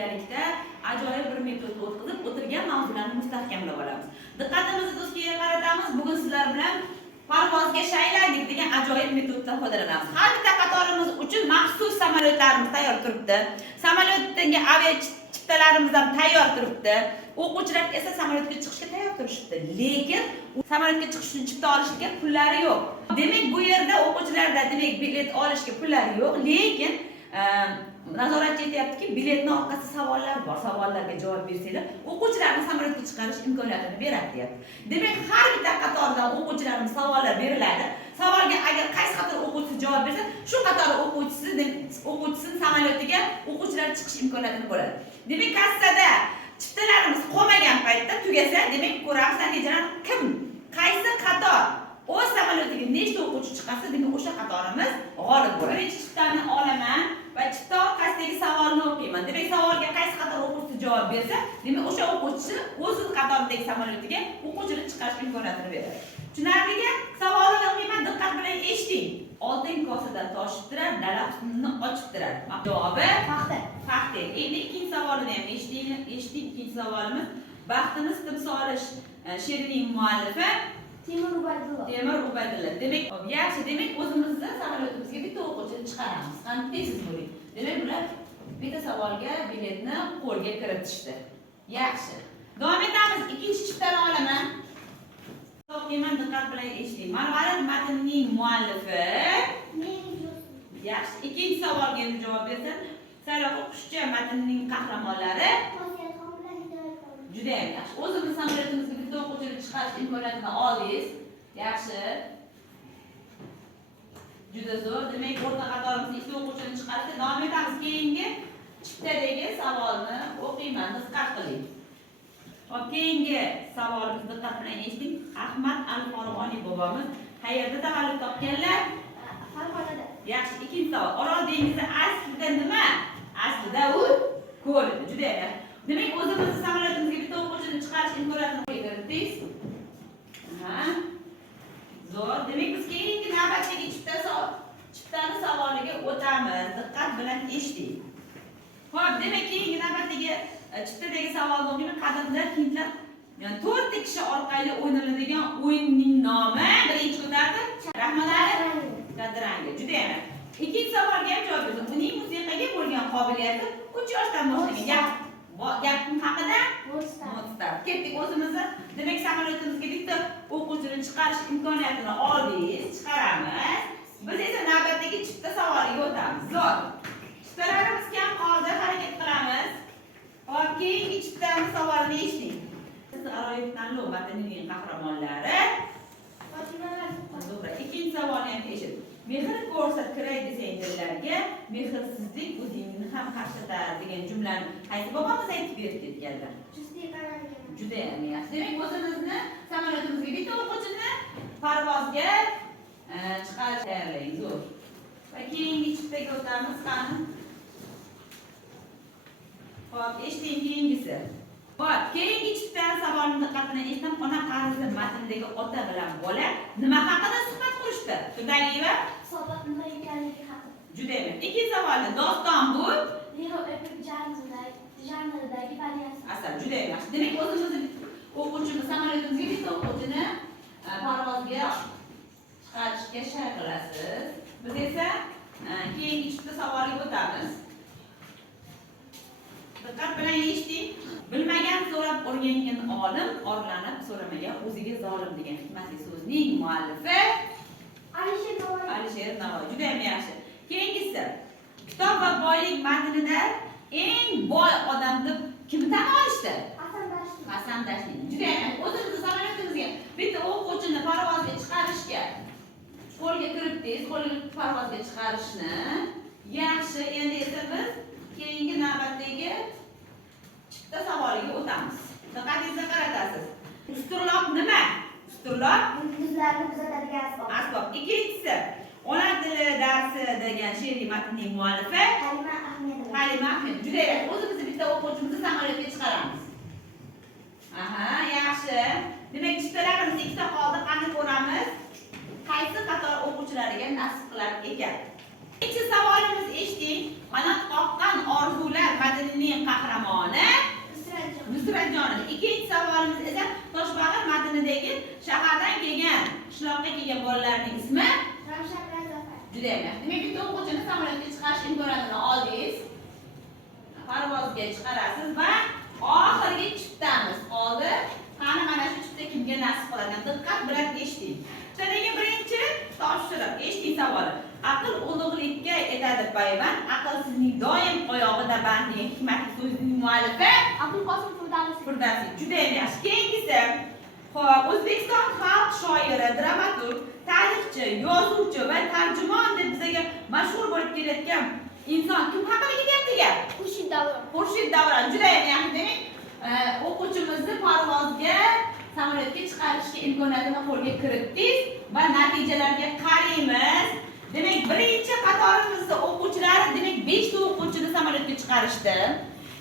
birgalikda ajoyib bir metodni o'tkazib, o'tirgan mavzularni mustahkamlab olamiz. Diqqatimizni do'stlarga qaratamiz. Bugun sizlar bilan parvozga shaylaylik degan ajoyib metoddan foydalanamiz. Har bitta qatorimiz uchun maxsus samolyotlarimiz tayyor turibdi. Samolyotdagi avia chiptalarimiz ham tayyor turibdi. O'quvchilar esa samolyotga chiqishga tayyor turishibdi. Lekin samolyotga chiqish uchun chipta olishga pullari yo'q. Demak, bu yerda o'quvchilarda demak bilet olishga pullari yo'q, lekin nazoratchi aytayaptiki, biletning orqasida savollar bor. Savollarga javob bersanglar, o'quvchilarni samolyotga chiqarish imkoniyatini beradi, deyapti. Demak, har bitta qatordan o'quvchilarga savollar beriladi. Savolga agar qaysi qator o'quvchisi javob bersa, shu qator o'quvchisining samolyotiga o'quvchilar chiqish imkoniyatini bo'ladi. Demak, kassada chiptalarimiz qolmagan paytda tugasa, demak, ko'ramiz natijalar kim, qaysi qator o'z samolyotiga nechta o'quvchi chiqarsa, demak, o'sha qatorimiz g'olib bo'ladi. Birinchi chiptani olaman va chipta orqasidagi savolni o'qiyman. Demak, savolga qaysi qator o'quvchi javob bersa, demak, o'sha o'quvchi o'z qatoridagi samolyotiga o'quvchini chiqarish imkoniyatini beradi. Tushunarlimi? Savolni o'qiyman, diqqat bilan eshiting. Oltin kosada toshib turar, dala husnini ochib turar. Javobi paxta. Paxta. Endi ikkinchi savolni ham eshiting. Ikkinchi savolimiz: Baxtimiz timsoli she'rining muallifi Temur Ubaydulla. Demak, yaxshi. Demak, o'zimizda samolyotimizga bitta o'quvchini chiqaramiz. Qani tez bo'ling. Demak, ular bitta savolga biletni qo'lga kiritishdi. Yaxshi. Davom etamiz. Ikkinchi chiptani olaman. O'qiyman, diqqat bilan eshiting. Marg'alat matnining muallifi yaxshi. Ikkinchi savolga endi javob bersin. Sayloq o'qishchi matnining qahramonlari juda ham yaxshi. O'zimiz samolyotimizga bitta o'quvchini chiqarish imkoniyatini oldingiz. Yaxshi. Juda zo'r. Demak, o'rta qatorimizda ikkita o'quvchini chiqarishda davom etamiz. Keyingi chiptadagi savolni o'qiyman, diqqat qiling. Hop, keyingi savolimiz diqqat bilan eshiting. Ahmad Al-Farg'oniy bobomiz qayerda tavallud topganlar? Farg'onada. Yaxshi, ikkinchi savol. Orol dengizi aslida nima? Aslida u ko'l. Juda yaxshi. Demak, o'zimiz samolyotimizga bitta o'quvchini chiqarish imkoniyatini kiritdik. Zo'r. Demak, biz keyingi navbatdagi chiptani savoliga o'tamiz. Diqqat bilan eshiting. Xo'p, demak, keyingi navbatdagi chiptadagi savolni o'qiyman. Qadimda hindlar 4 kishi orqali o'ynaladigan o'yinning nomi birinchi ko'tardi. Rahmatlar. Qadrangi. Juda yaxshi. Ikkinchi savolga ham javob bersin. Uning musiqaga bo'lgan qobiliyati 3 yoshdan boshlagan. Gap haqida Mo'tstar. Ketdik o'zimizni. Demak, samolyotimizga bitta o'quvchini chiqarish imkoniyatini oldingiz, chiqaramiz. Biz esa navbatdagi chipta savoliga o'tamiz. Zo'r. Chiptalarimiz kam qoldi, harakat qilamiz. Hop, keyingi chiptani savolini eshiting. G'aroyib tanlov matnining qahramonlari Zo'ra. Ikkinchi savolni ham eshit. Mehr ko'rsatkiray desanglarga mehrsizlik o'zingni ham qaqshatar degan jumlani qaysi bobomiz aytib berib ketganlar? Juda ham yaxshi. Demak, o'zimizni samolyotimizga bitta o'quvchini parvozga chiqarish tayyorlaymiz. Zo'r. Va keyingi chiptaga o'tamiz. Qani? Hop, eshiting keyingisi. Hop, keyingi chiptaning savolini diqqat bilan eshiting. Ona qarzi matnidagi ota bilan bola nima haqida suhbat qurishdi? Turdalieva Sobat nima ekanligi haqida. Juda ham. Ikkinchi savolni doston bu Epik janridagi variasiya. asar. Juda ham yaxshi. Demak, o'zimizni o'quvchimiz samolyotimizga bitta o'quvchini parvozga chiqarishga shart qilasiz. Biz esa keyingi chipta savoliga o'tamiz. Diqqat bilan eshiting. Bilmagan so'rab o'rgangan olim, orlanib so'ramagan o'ziga zolim degan hikmatli so'zning muallifi Alisher Navoiy. Juda ham yaxshi. Keyingisi. Kitob va boylik matnida eng boy odam deb kimni tan olishdi? Hasan Dashni. Juda ham o'zimizni samolyotimizga bitta o'quvchini parvozga chiqarishga qo'lga kiritdingiz, qo'lga parvozga chiqarishni. Yaxshi, endi esa biz keyingi navbatdagi chipta savoliga o'tamiz. Diqqatingizni qaratasiz. Usturloq nima? Usturloq Yuzlarni kuzatadigan asbob. Ikkinchisi, ona tili darsi degan she'riy matnning muallifi Halima Ahmedova. Juda yaxshi. O'zimizni bitta o'quvchimizni samolyotga chiqaramiz. Yaxshi. Demak, chiptalarimiz ikkita qoldi. Qani ko'ramiz? Qaysi qator o'quvchilariga nasib qilar ekan? Birinchi savolimiz eshiting. Qanot qoqqan orzular matnining qahramoni Nusratjon. Ikkinchi savolimiz esa Toshbag'ir matnidagi shahardan kelgan, qishloqqa kelgan bolalarning ismi juda ham yaxshi. Demak, bitta o'quvchini samolyotga chiqarish imkoniyatini oldingiz. Parvozga chiqarasiz va oxirgi chiptamiz qoldi. Qani mana shu chipta kimga nasib qiladi? Diqqat bilan eshiting. Chiptadagi birinchi topshiriq, eshiting savoli. Aql ulug'likka etadi payvand, aql sizning doim oyog'ida band degan hikmatli so'zning muallifi Abulqosim Firdavsi. Juda ham yaxshi. Keyingisi, xo'p, O'zbekiston xalq shoiri, dramaturg, tarixchi, yozuvchi va tarjimon deb bizga mashhur bo'lib kelayotgan inson kim haqida ketyapti gap? Xurshid Davron. Juda ham yaxshi. Demak, o'quvchimizni parvozga, samolyotga chiqarishga imkoniyatini qo'lga kiritdik va natijalarga qaraymiz. Demak, birinchi qatorimizda o'quvchilar, demak 5 ta o'quvchini samolyotga chiqarishdi.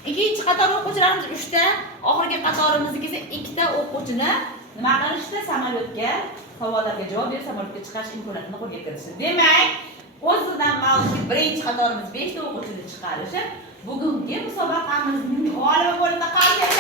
Ikkinchi qator o'quvchilarimiz 3 ta, oxirgi qatorimizga esa 2 ta o'quvchini nima qilishdi? Samolyotga, savollarga javob berib samolyotga chiqarish imkoniyatini qo'lga kiritishdi. Demak, o'zidan ma'lumki birinchi qatorimiz 5 ta o'quvchini chiqarishib, bugungi musobaqamizning g'olibi bo'lib qoldi.